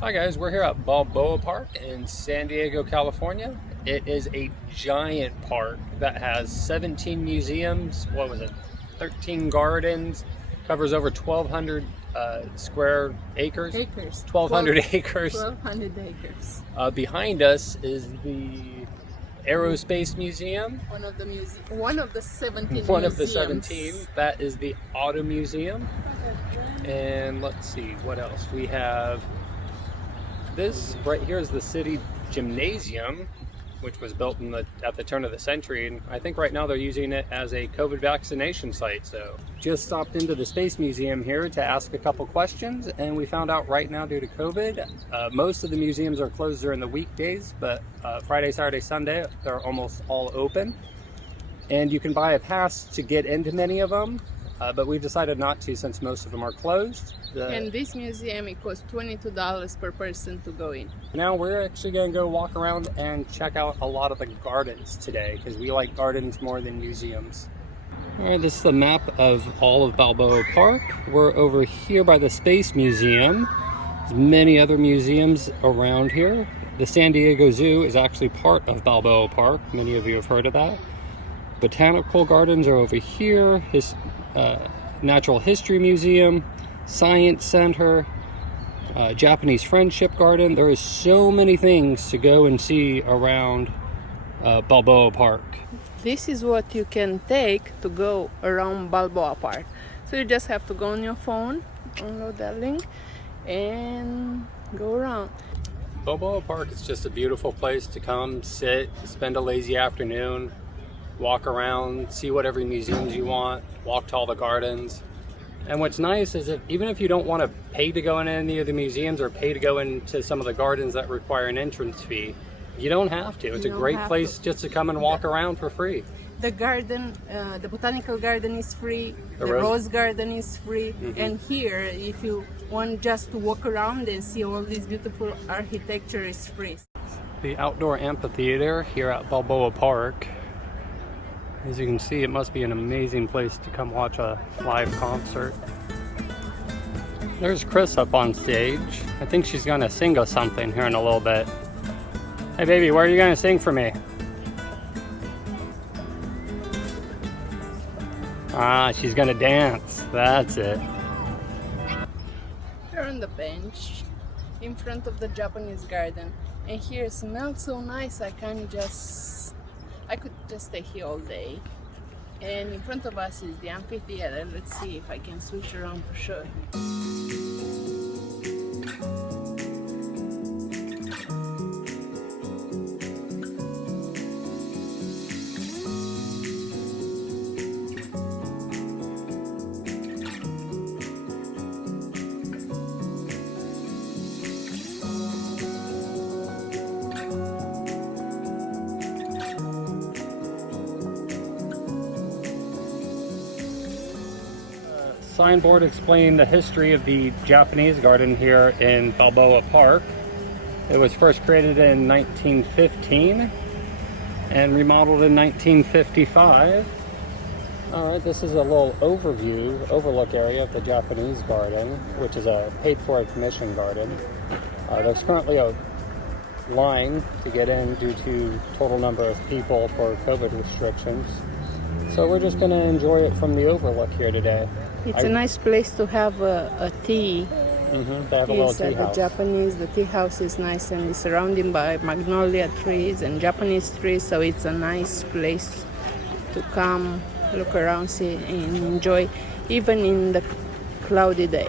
Hi guys, we're here at Balboa Park in San Diego, California. It is a giant park that has 17 museums, 13 gardens, covers over 1,200 square acres. 1,200 acres. 1,200 acres. Behind us is the Aerospace Museum. One of the 17 One of the museums. 17. That is the Auto Museum. And let's see, what else? We have this right here is the city gymnasium, which was built at the turn of the century, and I think right now they're using it as a COVID vaccination site. So just stopped into the Space Museum here to ask a couple questions, and we found out right now due to COVID, most of the museums are closed during the weekdays, but Friday, Saturday, Sunday, they're almost all open. And you can buy a pass to get into many of them, but we've decided not to since most of them are closed. And this museum, it costs $22 per person to go in. Now we're actually going to go walk around and check out a lot of the gardens today because we like gardens more than museums. Alright, this is the map of all of Balboa Park. We're over here by the Space Museum. There's many other museums around here. The San Diego Zoo is actually part of Balboa Park. Many of you have heard of that. Botanical gardens are over here. His Natural History Museum, Science Center, Japanese Friendship Garden. There is so many things to go and see around Balboa Park. This is what you can take to go around Balboa Park. So you just have to go on your phone, download that link, and go around. Balboa Park is just a beautiful place to come, sit, spend a lazy afternoon, walk around, see whatever museums you want, walk to all the gardens. And what's nice is that even if you don't want to pay to go in any of the museums or pay to go into some of the gardens that require an entrance fee, you don't have to. It's a great place just to come and walk around for free. The garden, the Botanical Garden is free, the Rose Garden is free, and here, if you want just to walk around and see all this beautiful architecture, is free. The outdoor amphitheater here at Balboa Park. As you can see, it must be an amazing place to come watch a live concert. There's Chris up on stage. I think she's gonna sing us something here in a little bit. Hey baby, what are you gonna sing for me? Ah, she's gonna dance. That's it. We're on the bench in front of the Japanese garden, and here it smells so nice. I could just stay here all day. And in front of us is the amphitheater. Let's see if I can switch around for sure. Signboard explaining the history of the Japanese garden here in Balboa Park. It was first created in 1915 and remodeled in 1955. Alright, this is a little overlook area of the Japanese garden, which is a paid-for admission garden. There's currently a line to get in due to total number of people for COVID restrictions. So we're just going to enjoy it from the overlook here today. It's a nice place to have a tea. They have a little tea house. The tea house is nice and it's surrounded by magnolia trees and Japanese trees, so it's a nice place to come, look around, see, and enjoy, even in the cloudy day.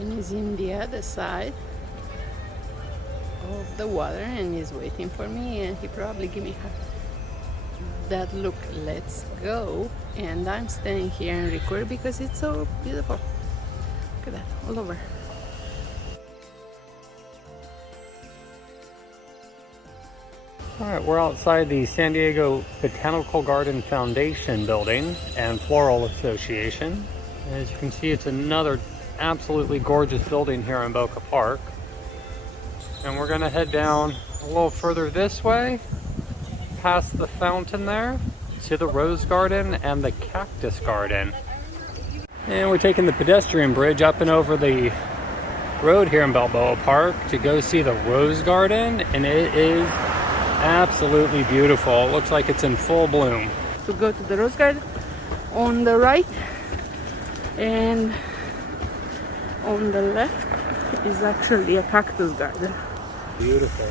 And he's in the other side of the water and he's waiting for me, and he probably give me that look, let's go. And I'm staying here and record because it's so beautiful. Look at that, all over. All right, we're outside the San Diego Botanical Garden Foundation building and Floral Association. As you can see, it's another absolutely gorgeous building here in Boca Park. And we're gonna head down a little further this way, past the fountain there, to the Rose Garden and the Cactus Garden. And we're taking the pedestrian bridge up and over the road here in Balboa Park to go see the Rose Garden, and it is absolutely beautiful. It looks like it's in full bloom. To go to the Rose Garden on the right, and on the left is actually a cactus garden. Beautiful.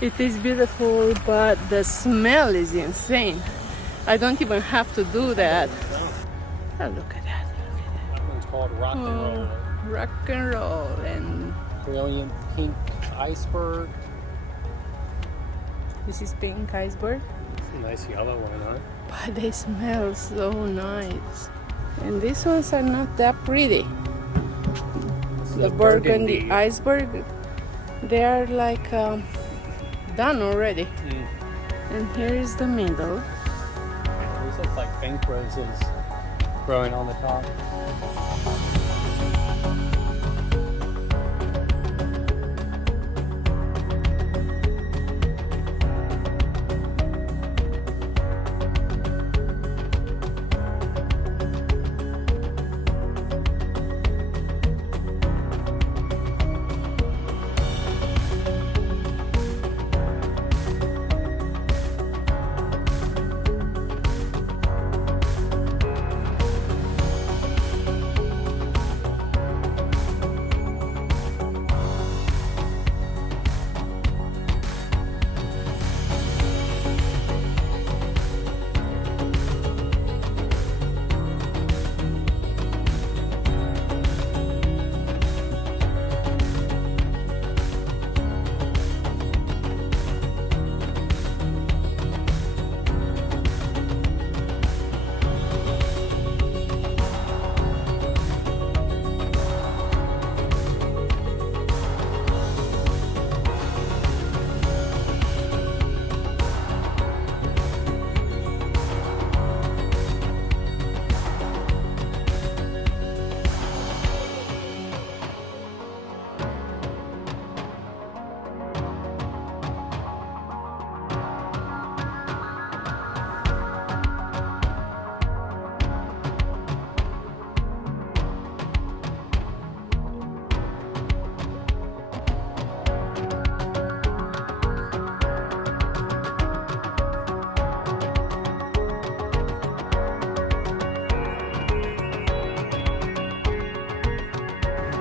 It is beautiful, but the smell is insane. I don't even have to do that. Oh, look at that. That one's called Rock and Roll. Rock and roll and Brilliant pink iceberg. this is pink iceberg. It's a nice yellow one, huh? But they smell so nice. And these ones are not that pretty. The burgundy iceberg, they are like done already. And here is the middle. These look like pink roses growing on the top.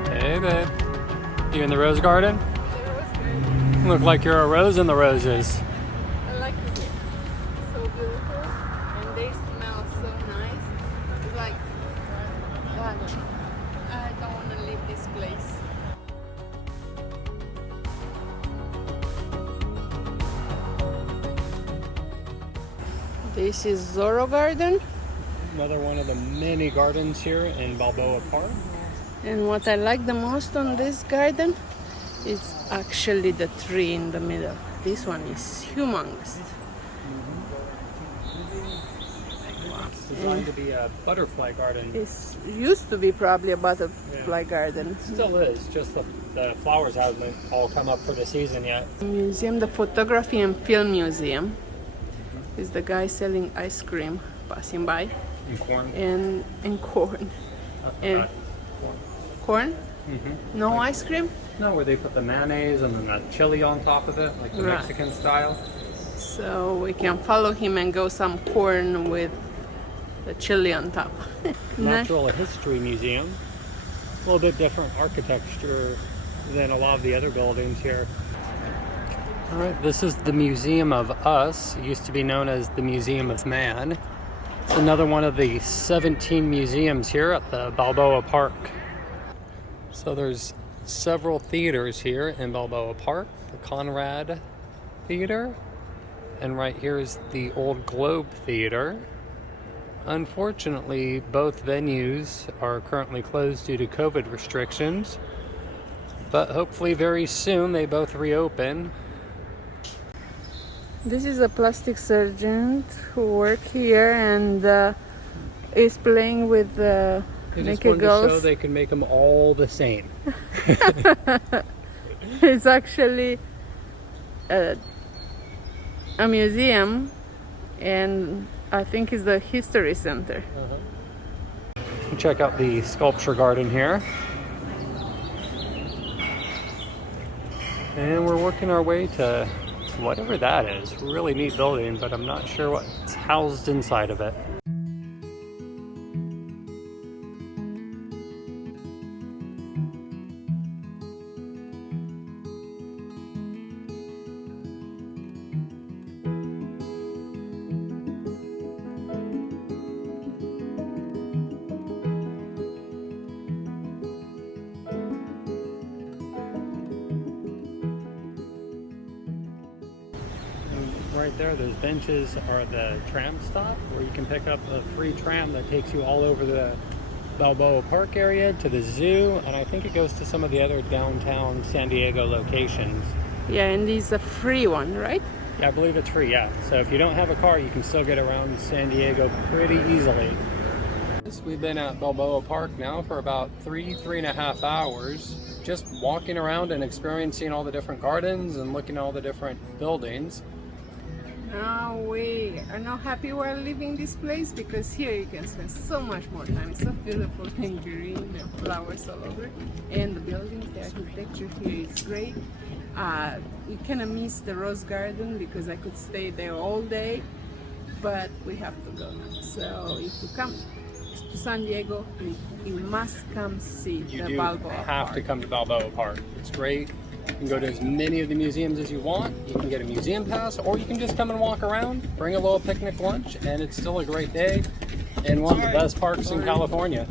Hey babe, you in the Rose Garden? The Rose Garden. Look like you're a rose in the roses. I like it here. So beautiful, and they smell so nice. It's like, God, I don't want to leave this place. This is Zorro Garden. Another one of the many gardens here in Balboa Park. And what I like the most on this garden is actually the tree in the middle. This one is humongous. It's designed to be a butterfly garden. It used to be probably a butterfly garden. It still is, just the flowers haven't all come up for the season yet. Museum, the Photography and Film Museum, is the guy selling ice cream passing by. And corn. And corn. And corn? Mm-hmm. No ice cream? No, where they put the mayonnaise and then the chili on top of it, like the Right. Mexican style. So we can follow him and go some corn with the chili on top. Natural History Museum. A little bit different architecture than a lot of the other buildings here. All right, this is the Museum of Us. It used to be known as the Museum of Man. It's another one of the 17 museums here at the Balboa Park. So there's several theaters here in Balboa Park. The Conrad Theater, and right here is the Old Globe Theater. Unfortunately, both venues are currently closed due to COVID restrictions, but hopefully very soon they both reopen. This is a plastic surgeon who works here and is playing with the naked girls. To show they can make them all the same. It's actually a museum, and I think it's the history center. Check out the sculpture garden here. And we're working our way to whatever that is. Really neat building, but I'm not sure what's housed inside of it. Right there, those benches are the tram stop where you can pick up a free tram that takes you all over the Balboa Park area to the zoo, and I think it goes to some of the other downtown San Diego locations. Yeah, and it's a free one, right? Yeah, I believe it's free, yeah. So if you don't have a car, you can still get around San Diego pretty easily. We've been at Balboa Park now for about three and a half hours, just walking around and experiencing all the different gardens and looking at all the different buildings. Now we are not happy we're leaving this place, because here you can spend so much more time. It's so beautiful and green, the flowers all over, and the buildings, the architecture here is great. We kind of miss the Rose Garden because I could stay there all day, but we have to go now. So if you come to San Diego, you must come see the Balboa Park. You have to come to Balboa Park. It's great. You can go to as many of the museums as you want. You can get a museum pass, or you can just come and walk around, bring a little picnic lunch, and it's still a great day in one of the best parks in California.